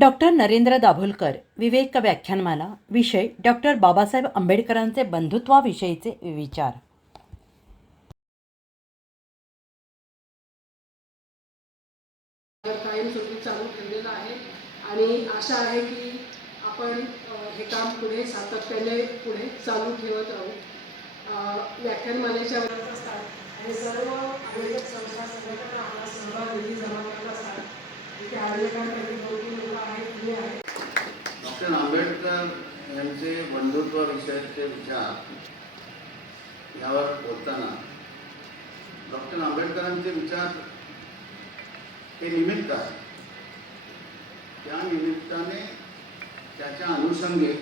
Doctor Narendra Dabholkar विवेक व्याख्यानमाला विषय doctor Babasaheb आंबेडकरांचे बंधुत्वाविषयीचे विचार. चालू ठेवलेलं आहे आणि आशा आहे की आपण हे काम पुढे सातत्याने पुढे चालू ठेवत राहू. व्याख्यानमालेच्या असतात आणि सर्व संस्था संघटना सहभाग दिली जमा करत असतात. डॉक्टर आंबेडकर यांचे बंधुत्वाविषयाचे विचार यावर बोलताना डॉक्टर आंबेडकरांचे विचार हे निमित्त आहे त्या निमित्ताने त्याच्या अनुषंगे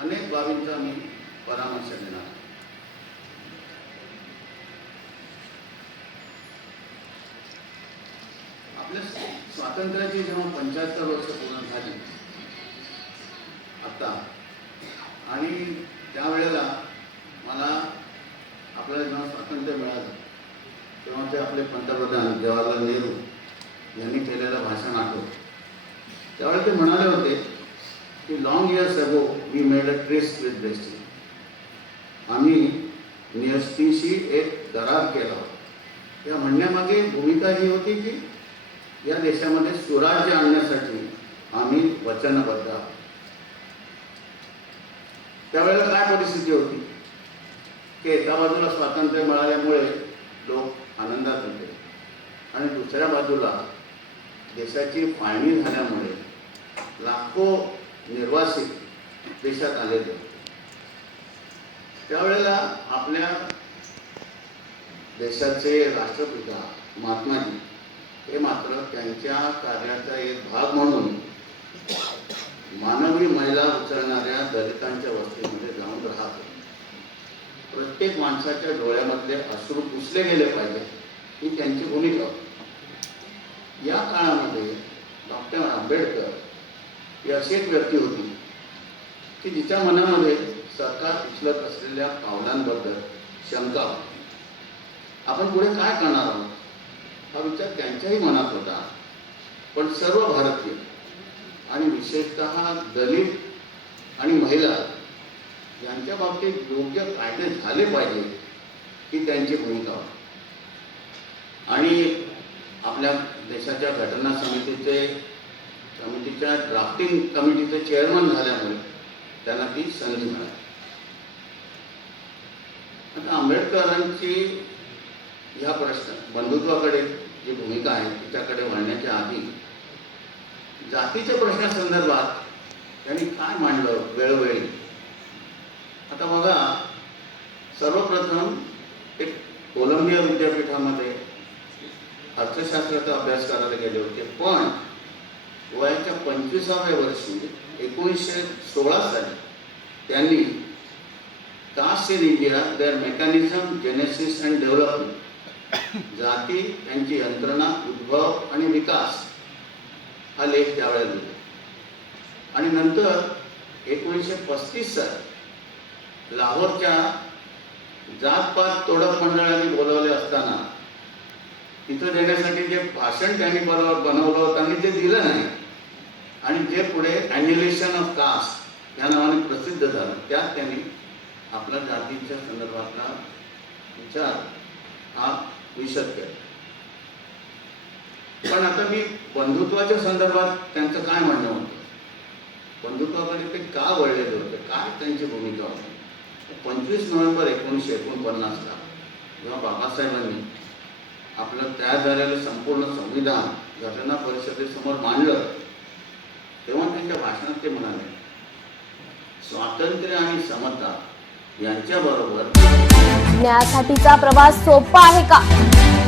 अनेक बाबींचा मी परामर्श देणार आहे. आपल्या स्वातंत्र्याची जेव्हा पंच्याहत्तर वर्ष पूर्ण झाली आता आणि त्यावेळेला मला आपल्याला जेव्हा स्वातंत्र्य मिळालं तेव्हा ते आपले पंतप्रधान जवाहरलाल नेहरू यांनी केलेलं भाषण आठवतं त्यावेळेला ते म्हणाले होते की long years ago we made a tryst with destiny आम्ही नियस्तीशी एक करार केला या म्हणण्यामागे भूमिका ही होती की या देशामध्ये सुराज्य आणण्यासाठी आम्ही वचनबद्ध आहोत. त्यावेळेला काय परिस्थिती होती? की एका बाजूला स्वातंत्र्य मिळाल्यामुळे लोक आनंदात होते. आणि दुसऱ्या बाजूला देशाची फाळणी झाल्यामुळे लाखो निर्वासित देशात आलेले होते. त्यावेळेला आपल्या देशाचे राष्ट्रपिता महात्माजी हे मात्र त्यांच्या कार्याचा एक भाग म्हणून मानवी महिला उचलणाऱ्या दलितांच्या वस्तीमध्ये जाऊन राहत. होते. प्रत्येक माणसाच्या डोळ्यामधले अश्रू पुसले गेले पाहिजे ही त्यांची भूमिका. होती या काळामध्ये डॉक्टर आंबेडकर ही अशी एक व्यक्ती होती की जिच्या मनामध्ये सरकार उचलत असलेल्या पावलांबद्दल शंका होती. आपण पुढे काय करणार आहोत? हा विचार त्यांच्याही मनात होता. पण सर्व भारतीय आणि विशेषतः दलित आणि महिला यांच्या बाबतीत योग्य कायदे झाले पाहिजे ही त्यांची भूमिका होती. आणि आपल्या देशाच्या घटना समितीचे समितीच्या ड्राफ्टिंग कमिटीचे चेअरमन झाल्यामुळे त्यांना ती संधी मिळाली. आता आंबेडकरांची ह्या प्रश्न बंधुत्वाकडे जी भूमिका आहे तिच्याकडे वळण्याच्या आधी जातीच्या प्रश्नासंदर्भात त्यांनी काय मांडलं वेळोवेळी? आता बघा सर्वप्रथम एक कोलंबिया विद्यापीठामध्ये अर्थशास्त्राचा अभ्यास करायला गेले होते पण वयाच्या पंचवीसाव्या वर्षी एकोणीसशे सोळा साली त्यांनी caste in India their mechanism genesis and development जाती त्यांची यंत्रणा उद्भव आणि विकास हा लेख त्यावेळेला लिहिला आणि नंतर एकोणीसशे पस्तीस साली लाहोरच्या जातपात तोडक मंडळाने बोलवले असताना तिथं देण्यासाठी जे भाषण त्यांनी बनवलं होतं आणि ते दिलं नाही. आणि जे पुढे अॅन्युलेशन ऑफ कास्ट या नावाने प्रसिद्ध झालं त्यात त्यांनी आपल्या जातीच्या संदर्भातला विचार हा विशद केला पण आता मी बंधुत्वाच्या संदर्भात त्यांचं काय म्हणणं होतं? बंधुत्वाकडे ते का वळलेले होते काय त्यांची भूमिका होती? पंचवीस नोव्हेंबर एकोणीसशे एकोणपन्नासला जेव्हा बाबासाहेबांनी आपलं तयार झालेलं संपूर्ण संविधान घटना परिषदेसमोर मांडलं तेव्हा त्यांच्या भाषणात ते म्हणाले स्वातंत्र्य आणि समता यांच्याबरोबर न्यायासाठीचा प्रवास सोपा आहे का?